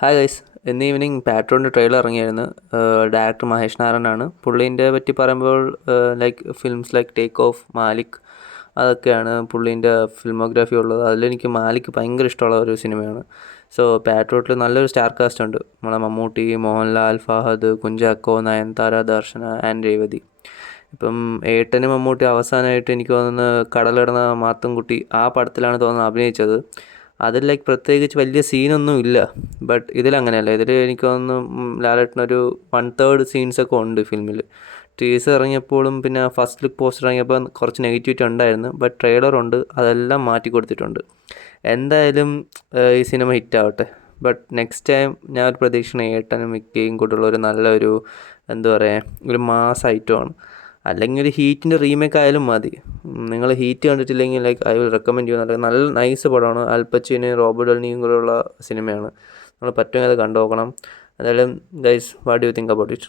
Hi guys, ഇന്ന് evening പാട്രോണിൻ്റെ trailer ഇറങ്ങിയായിരുന്നു. Director Mahesh നാരായണനാണ്. പുള്ളീൻ്റെ പറ്റി പറയുമ്പോൾ films like take off, Malik, അതൊക്കെയാണ് പുള്ളീൻ്റെ ഫിൽമോഗ്രാഫി ഉള്ളത്. അതിലെനിക്ക് മാലിക് ഭയങ്കര ഇഷ്ടമുള്ള ഒരു സിനിമയാണ്. സോ പാട്രോട്ടിൽ നല്ലൊരു സ്റ്റാർ കാസ്റ്റ് ഉണ്ട്. നമ്മളെ മമ്മൂട്ടി, മോഹൻലാൽ, ഫഹദ്, കുഞ്ചാക്കോ, നയൻതാര, ദർശന ആൻഡ് രേവതി. ഇപ്പം ഏട്ടനും മമ്മൂട്ടി അവസാനമായിട്ട് എനിക്ക് തോന്നുന്നത് കടലിടുന്ന മാത്തുംകുട്ടി ആ പടത്തിലാണ് തോന്നുന്നത് അഭിനയിച്ചത്. അതിൽ പ്രത്യേകിച്ച് വലിയ സീനൊന്നും ഇല്ല. ബട്ട് ഇതിലങ്ങനെയല്ല. ഇതിൽ എനിക്ക് തോന്നുന്നു ലാലേട്ടനൊരു 1/3 സീൻസൊക്കെ ഉണ്ട് ഫിലിമിൽ. ടീസർ ഇറങ്ങിയപ്പോഴും പിന്നെ ഫസ്റ്റ് ലുക്ക് പോസ്റ്റർ ഇറങ്ങിയപ്പോൾ കുറച്ച് നെഗറ്റിവിറ്റി ഉണ്ടായിരുന്നു. ബട്ട് ട്രെയിലറുണ്ട്, അതെല്ലാം മാറ്റി കൊടുത്തിട്ടുണ്ട്. എന്തായാലും ഈ സിനിമ ഹിറ്റാവട്ടെ. ബട്ട് നെക്സ്റ്റ് ടൈം ഞാൻ ഒരു പ്രതീക്ഷിക്കുന്ന ഏട്ടനും മിക്കയും കൂട്ടുള്ള ഒരു നല്ലൊരു എന്താ പറയുക, ഒരു മാസ് ഐറ്റമാണ്. അല്ലെങ്കിൽ ഒരു ഹീറ്റിൻ്റെ റീമേക്ക് ആയാലും മതി. നിങ്ങൾ ഹീറ്റ് കണ്ടിട്ടില്ലെങ്കിൽ ഐ വിൽ റെക്കമെൻഡ് ചെയ്യുന്നത്. നല്ല നൈസ് പടമാണ്. അൽ പച്ചീനോയും റോബർട്ട് ഡൗണിയും കൂടെയുള്ള സിനിമയാണ്. നിങ്ങൾ പറ്റുമെങ്കിൽ അത് കണ്ടു നോക്കണം. എന്തായാലും guys, what do you think about it?